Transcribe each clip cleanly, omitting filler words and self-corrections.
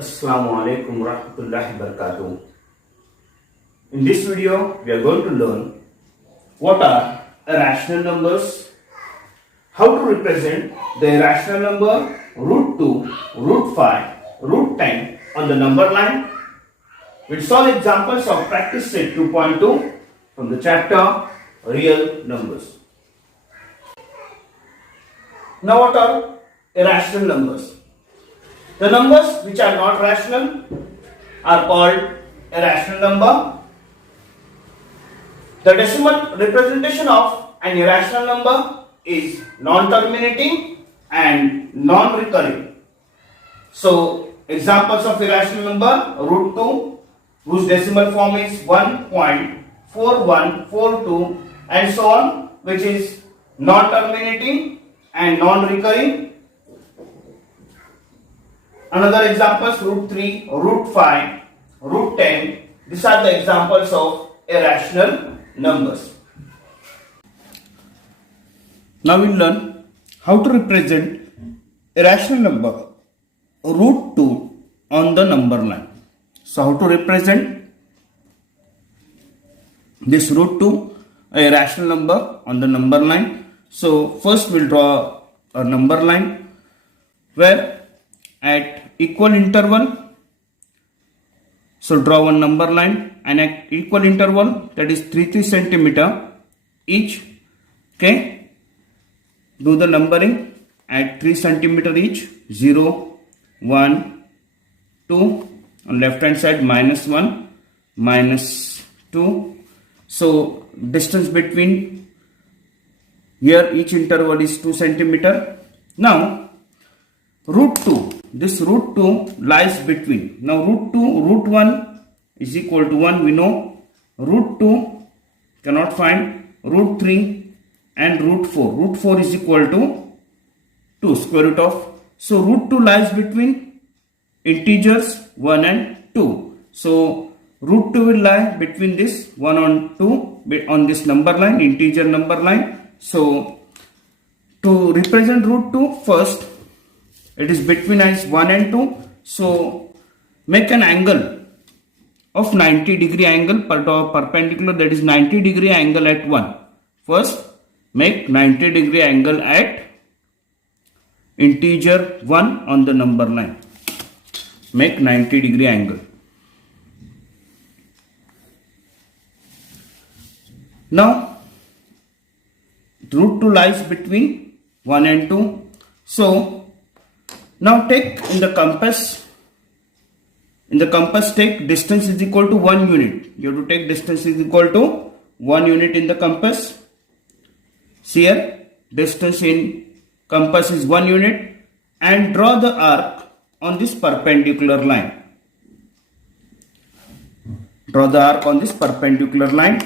Assalamu alaikum warahmatullahi wabarakatuh. In this video, we are going to learn what are irrational numbers, how to represent the irrational number root 2, root 5, root 10 on the number line. We'll solve examples of practice set 2.2 from the chapter Real Numbers. Now what are irrational numbers? The numbers which are not rational are called irrational number. The decimal representation of an irrational number is non-terminating and non-recurring. So, examples of irrational number root 2 whose decimal form is 1.4142 and so on, which is non-terminating and non-recurring. Another examples root 3, root 5, root 10. These are the examples of irrational numbers. Now we will learn how to represent irrational number root 2 on the number line. So how to represent this root 2, a irrational number on the number line. So first we will draw a number line where at equal interval, so draw one number line and at equal interval, that is 3 centimeter each. Okay, do the numbering at 3 centimeter each. 0, 1, 2, on left hand side -1, -2. So distance between here each interval is 2 centimeter. Now root 2, this root 2 lies between. Now root 1 is equal to 1, we know. Root 2 cannot find. Root 3 and root 4. Root 4 is equal to 2, square root of. So root 2 lies between integers 1 and 2. So root 2 will lie between this 1 and 2 on this number line, integer number line. So to represent root 2, first it is between as 1 and 2. So make an angle of 90 degree angle perpendicular, that is 90 degree angle at 1. First make 90 degree angle at integer 1 on the number line. Make 90 degree angle. Now root 2 lies between 1 and 2. So now take in the compass take distance is equal to 1 unit. You have to take distance is equal to 1 unit in the compass. See here, distance in compass is 1 unit, and draw the arc on this perpendicular line. Draw the arc on this perpendicular line.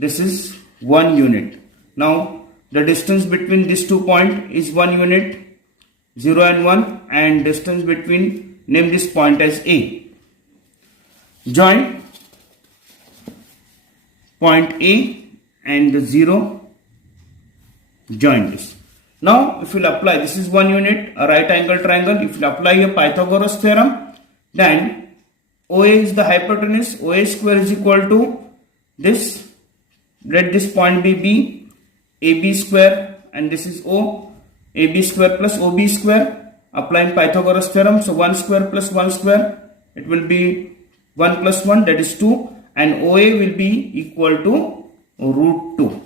This is 1 unit. Now the distance between these 2 points is 1 unit. 0 and 1, and distance between, name this point as A. Join point A and 0, join this. Now if you will apply, this is 1 unit, a right angle triangle. If you apply a Pythagoras theorem, then OA is the hypotenuse. OA square is equal to this, let this point be B, AB square, and this is O. AB square plus OB square, applying Pythagoras theorem. So 1 square plus 1 square, it will be 1 plus 1, that is 2, and OA will be equal to root 2.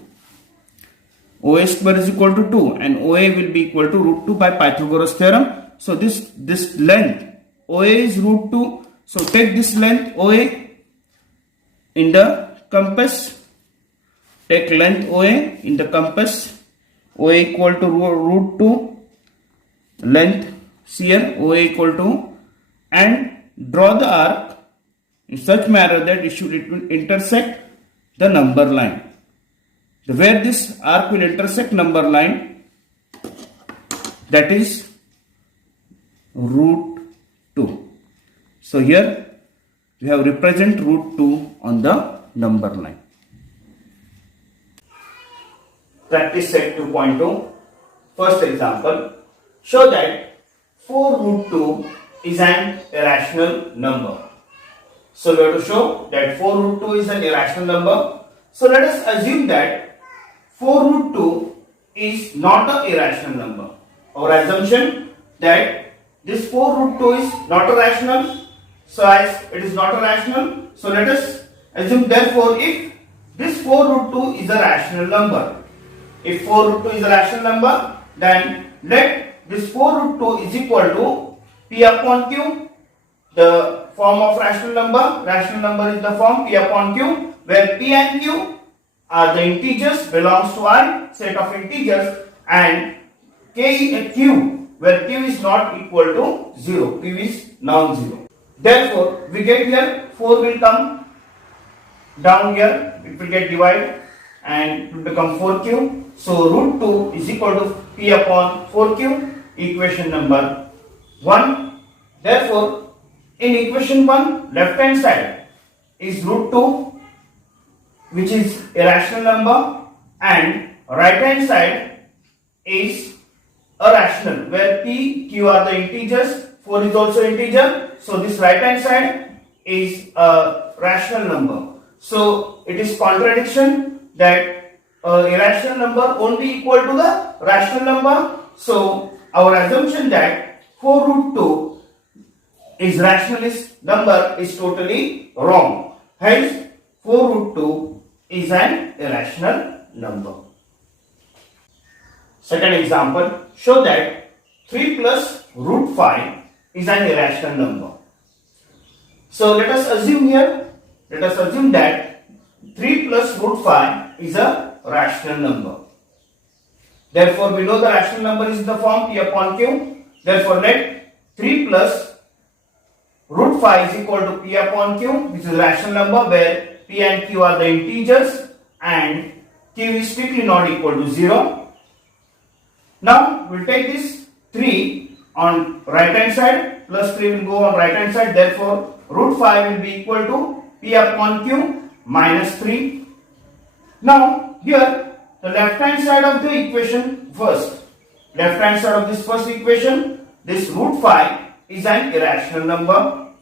OA square is equal to 2 and OA will be equal to root 2 by Pythagoras theorem. So this length OA is root 2. So take this length OA in the compass. Take length OA in the compass. OA equal to root 2, length here OA equal to, and draw the arc in such manner that it will intersect the number line. Where this arc will intersect number line, that is root 2. So here we have represent root 2 on the number line. Practice set 2.2. First example, show that 4 root 2 is an irrational number. So we have to show that 4 root 2 is an irrational number. So let us assume that 4 root 2 is not an irrational number. Our assumption that this 4 root 2 is not a rational. So as it is not a rational, so let us assume therefore if this 4 root 2 is a rational number. If 4 root 2 is a rational number, then let this 4 root 2 is equal to P upon Q, the form of rational number. Rational number is the form P upon Q, where P and Q are the integers, belongs to I, set of integers, and Q, where Q is not equal to 0, Q is non-zero. Therefore, we get here 4 will come down here, it will get divided and it will become 4Q. So root 2 is equal to P upon 4Q, equation number 1. Therefore, in equation 1, left hand side is root 2, which is a rational number, and right hand side is a rational, where P, Q are the integers, 4 is also integer. So this right hand side is a rational number. So it is contradiction that irrational number only equal to the rational number. So our assumption that 4 root 2 is rationalist number is totally wrong. Hence 4 root 2 is an irrational number. Second example, show that 3 plus root 5 is an irrational number. So let us assume that 3 plus root 5 is a rational number. Therefore, we know the rational number is in the form P upon Q. Therefore, let 3 plus root 5 is equal to P upon Q, which is a rational number where P and Q are the integers and Q is strictly not equal to 0. Now, we will take this 3 on right hand side, plus 3 will go on right hand side. Therefore, root 5 will be equal to P upon Q minus 3. Now, here the left hand side of the equation first. Left hand side of this first equation, this root 5 is an irrational number.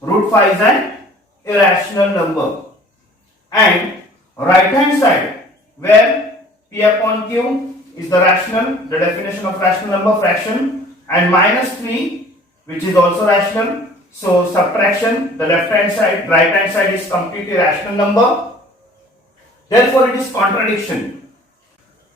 Root 5 is an irrational number. And right hand side, where P upon Q is the rational, the definition of rational number, fraction, and minus 3, which is also rational. So subtraction, the left hand side, right hand side is completely rational number. Therefore, it is contradiction.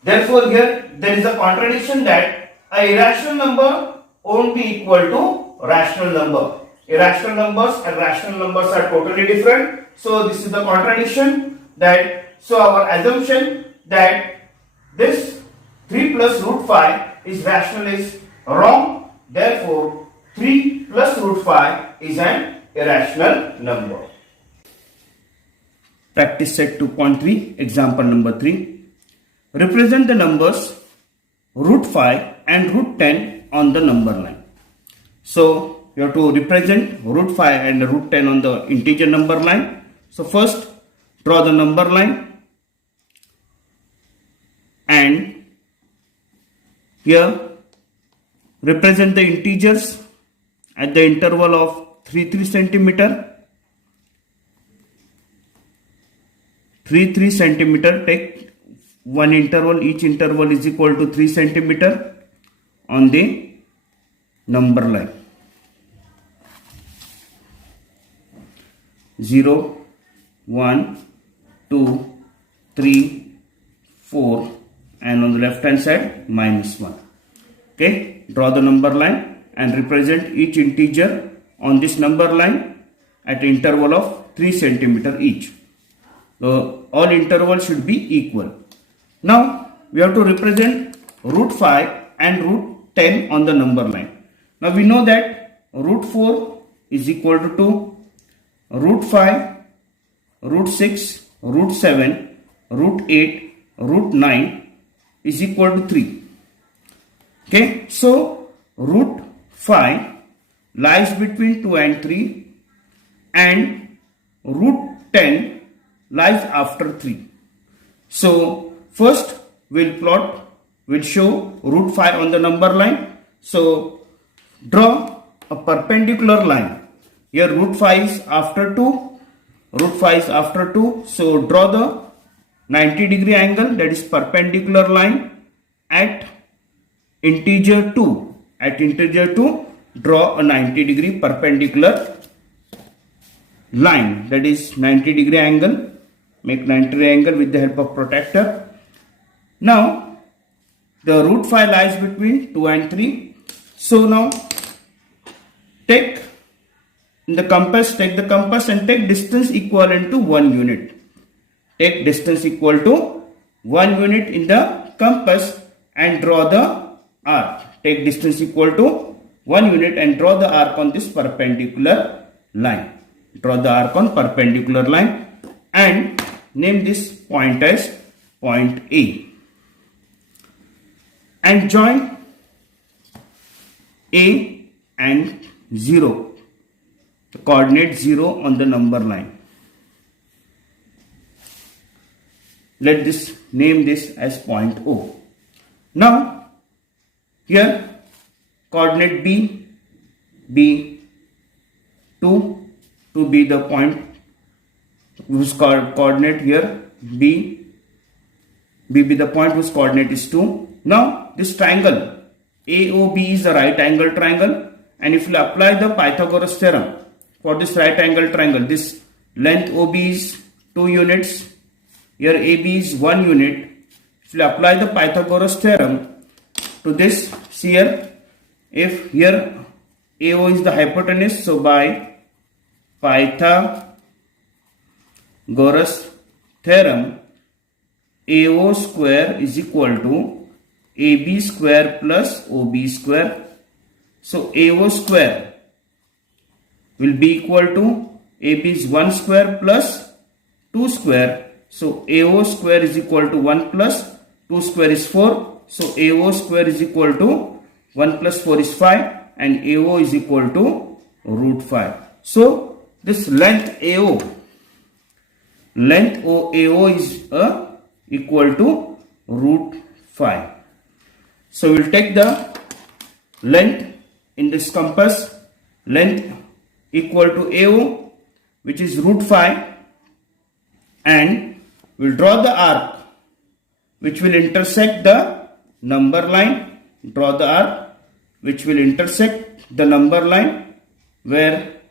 Therefore, here there is a contradiction that a irrational number won't be equal to rational number. Irrational numbers and rational numbers are totally different. So this is the contradiction that, so our assumption that this 3 plus root 5 is rational is wrong. Therefore, 3 plus root 5 is an irrational number. Practice set 2.3, example number 3. Represent the numbers root 5 and root 10 on the number line. So, you have to represent root 5 and root 10 on the integer number line. So, first draw the number line, and here represent the integers at the interval of 3 centimeter. 3 centimeter, take one interval, each interval is equal to 3 centimeter on the number line. 0, 1, 2, 3, 4, and on the left hand side minus 1. Okay, draw the number line and represent each integer on this number line at an interval of 3 centimeter each. So all intervals should be equal. Now we have to represent root 5 and root 10 on the number line. Now we know that root 4 is equal to 2, root 5, root 6, root 7, root 8, root 9 is equal to 3. Okay, so root 5 lies between 2 and 3 and root 10 lies after 3. So first we'll show root 5 on the number line. So draw a perpendicular line. Here root 5 is after 2. Root 5 is after 2. So draw the 90 degree angle, that is perpendicular line at integer 2. At integer 2, draw a 90 degree perpendicular line, that is 90 degree angle. Make 90 degree angle with the help of protractor. Now the root 5 lies between 2 and 3. So now take the compass and take distance equivalent to 1 unit. Take distance equal to 1 unit in the compass and draw the arc. Take distance equal to 1 unit and draw the arc on this perpendicular line. Draw the arc on perpendicular line and name this point as point A. And join A and 0. The coordinate 0 on the number line. Let this name this as point O. Now here coordinate B, B2 to be the point whose coordinate here B be the point whose coordinate is 2. Now this triangle AOB is a right angle triangle, and if you apply the Pythagoras theorem for this right angle triangle, this length OB is 2 units, here AB is 1 unit. If you apply the Pythagoras theorem to this, see here, if here AO is the hypotenuse, so by Pythagoras theorem, AO square is equal to AB square plus OB square. So AO square will be equal to AB is 1 square plus 2 square. So AO square is equal to 1 plus 2 square is 4. So AO square is equal to 1 plus 4 is 5 and AO is equal to root 5. So this length AO is equal to root 5. So we will take the length in this compass, length equal to AO, which is root 5, and we will draw the arc which will intersect the number line. Draw the arc which will intersect the number line where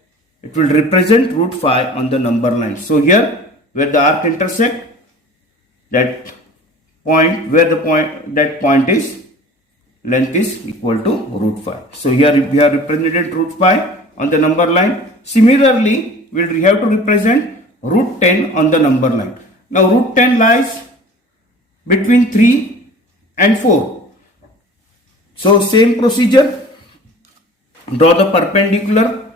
it will represent root 5 on the number line. So here where the arc intersect, that point is length is equal to root 5. So here we have represented root 5 on the number line. Similarly, we have to represent root 10 on the number line. Now root 10 lies between 3 and 4. So same procedure. Draw the perpendicular,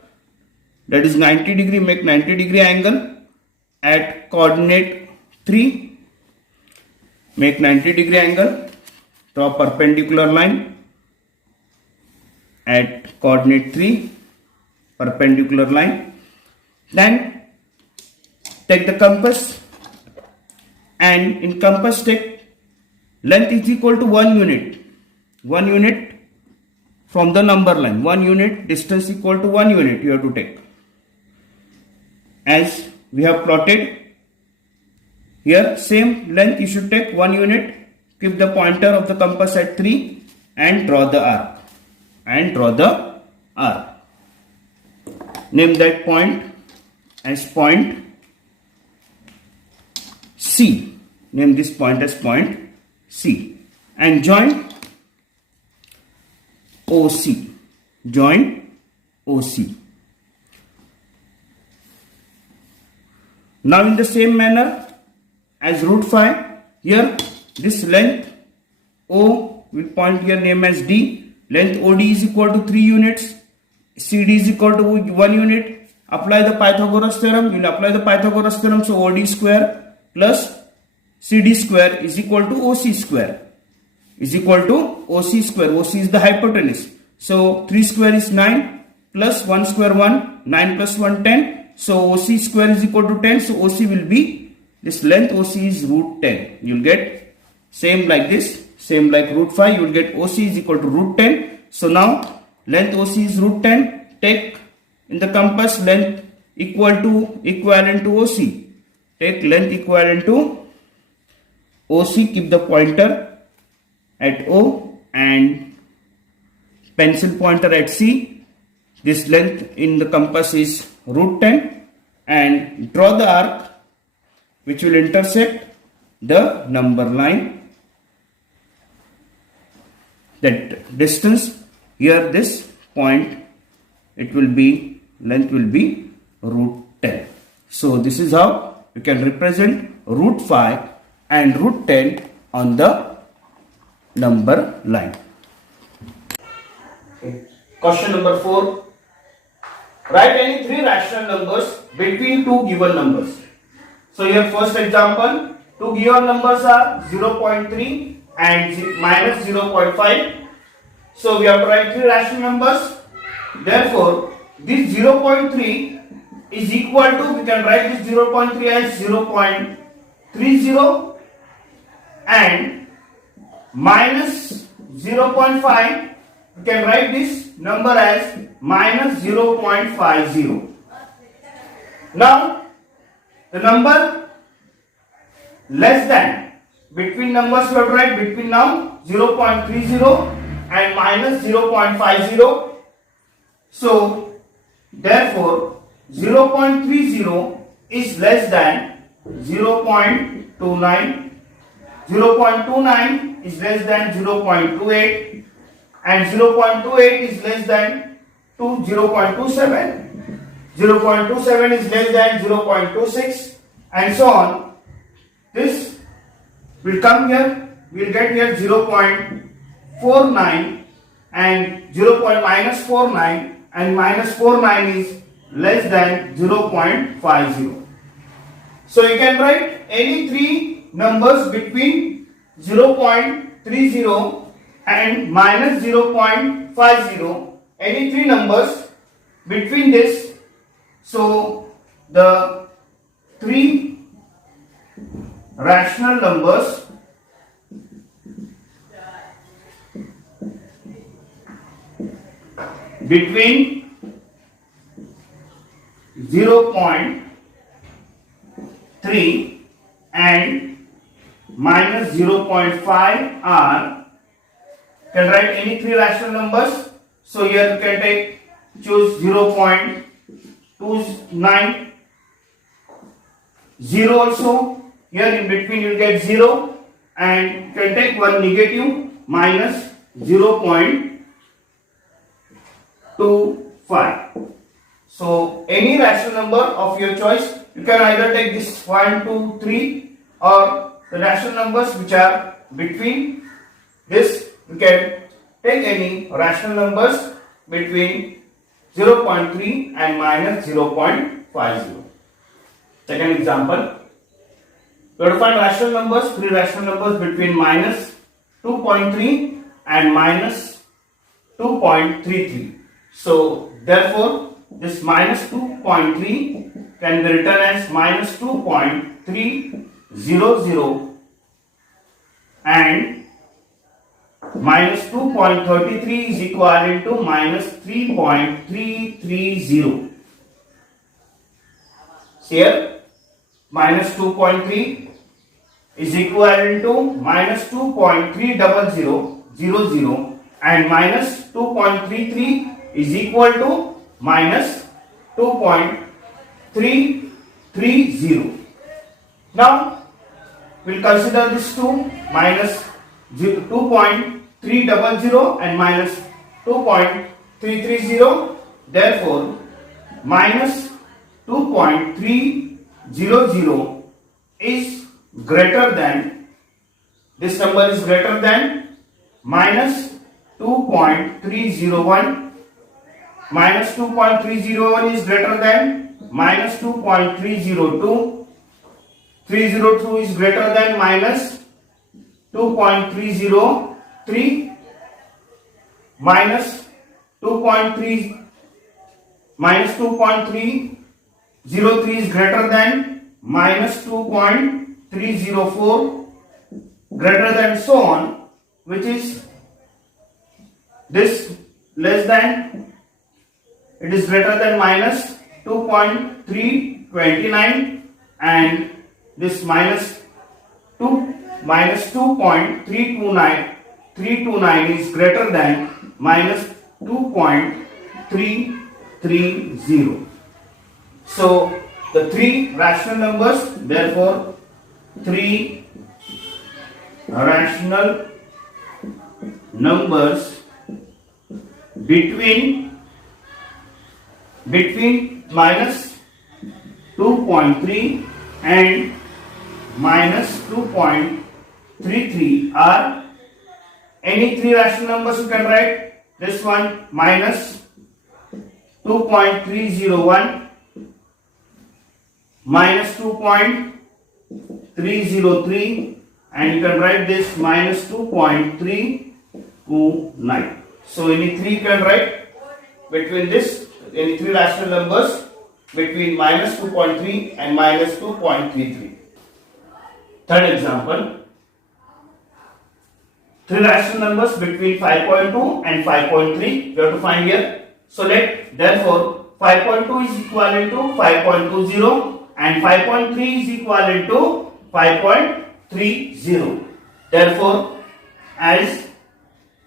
that is 90 degree, make 90 degree angle at coordinate 3. Make 90 degree angle, draw perpendicular line at coordinate 3, perpendicular line. Then take the compass and in compass take length is equal to 1 unit. 1 unit from the number line. 1 unit, distance equal to 1 unit you have to take. As we have plotted here, same length you should take 1 unit. Keep the pointer of the compass at 3 and draw the arc. Name that point as point C. Name this point as point C. And join OC. Join OC. Now in the same manner as root 5, here this length O will point here name as D. Length OD is equal to 3 units. CD is equal to 1 unit. Apply the Pythagoras theorem. You will apply the Pythagoras theorem. So OD square plus CD square is equal to OC square. Is equal to OC square. OC is the hypotenuse. So 3 square is 9 plus 1 square 1. 9 plus 1 10. So OC square is equal to 10. So OC will be, this length OC is root 10. You will get same like this. Same like root 5. You will get OC is equal to root 10. So now length OC is root 10. take in the compass length equivalent to OC. Take length equivalent to OC, keep the pointer at O and pencil pointer at C. This length in the compass is root 10 and draw the arc which will intersect the number line. That distance here, this point, it will be, length will be root 10. So this is how you can represent root 5 and root 10 on the number line. Okay. Question number 4. Write any three rational numbers between two given numbers. So here first example, two given numbers are 0.3 and minus 0.5. So we have to write three rational numbers. Therefore, this 0.3 is equal to, we can write this 0.3 as 0.30 and minus 0.5, we can write this number as minus 0.50. Now, the number less than, between numbers we have to write between now 0.30 and minus 0.50. So, therefore, 0.30 is less than 0.29, 0.29 is less than 0.28 and 0.28 is less than 0.27, 0.27 is less than 0.26 and so on. This will come here, we will get here 0.49 and 0.49 and minus 49 is less than 0.50. So you can write any three numbers between 0.30 and minus 0.50, any three numbers between this. So the three rational numbers between 0.3 and minus 0.5 are, can write any three rational numbers. So here you can choose 0.29, 0 also. Here in between you will get 0 and you can take one negative minus 0.25. So any rational number of your choice, you can either take this 1, 2, 3 or the rational numbers which are between this. You can take any rational numbers between 0.3 and minus 0.50. Second example, you have to find rational numbers, three rational numbers between minus 2.3 and minus 2.33. So therefore, this minus 2.3 can be written as minus 2.300 and minus 2.33 is equivalent to minus 3.330. Here minus 2.3 is equivalent to minus 2.300 and minus 2.33 is equal to minus 2.330. Now we'll consider this two, minus 2.300 and minus 2.330. Therefore, minus 2.300 is greater than, this number is greater than minus 2.301, minus 2.301 is greater than minus 2.302, 302 is greater than minus 2.303, minus 2.303 is greater than minus 2.304, greater than so on, which is this less than it is greater than minus 2.329, and this minus 2.329 is greater than minus 2.330. So the three rational numbers, therefore three rational numbers between minus 2.3 and minus 2.33 are any three rational numbers. You can write this one minus 2.301, minus 2.303, and you can write this minus 2.329. So any three you can write between this, any three rational numbers between minus 2.3 and minus 2.33. Third example, three rational numbers between 5.2 and 5.3 you have to find here. So therefore 5.2 is equivalent to 5.20 and 5.3 is equivalent to 5.30. Therefore, as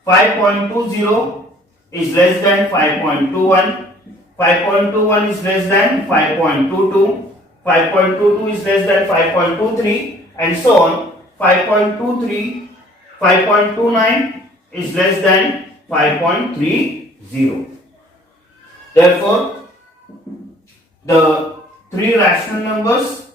5.20 is less than 5.21, 5.21 is less than 5.22, 5.22 is less than 5.23, and so on. 5.23, 5.29 is less than 5.30. Therefore, the three rational numbers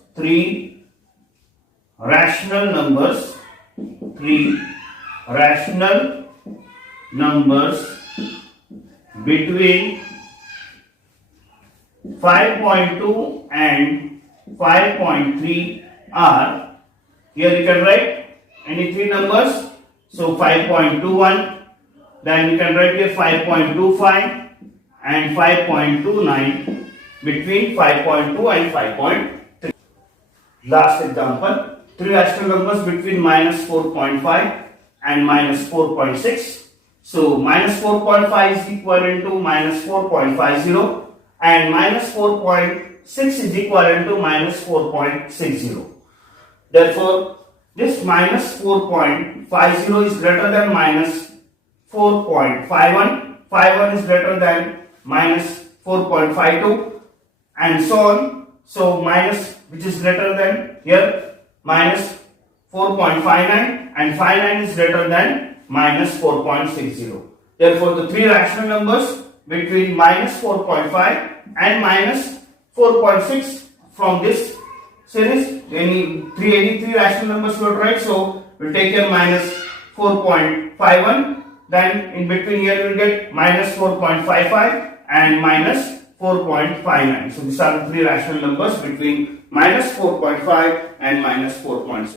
between 5.2 and 5.3 are, here you can write any three numbers. So 5.21, then you can write here 5.25 and 5.29 between 5.2 and 5.3. Last example, three rational numbers between minus 4.5 and minus 4.6. So minus 4.5 is equivalent to minus 4.50 and minus 4.6 is equivalent to minus 4.60. Therefore, this minus 4.50 is greater than minus 4.51, 51 is greater than minus 4.52, and so on. So minus, which is greater than here minus 4.59, and 59 is greater than minus 4.60. Therefore, the three rational numbers between minus 4.5 and minus 4.6 from this series, any three rational numbers we will write. So we'll take here minus 4.51, then in between here we will get minus 4.55 and minus 4.59. So these are the three rational numbers between minus 4.5 and minus 4.6.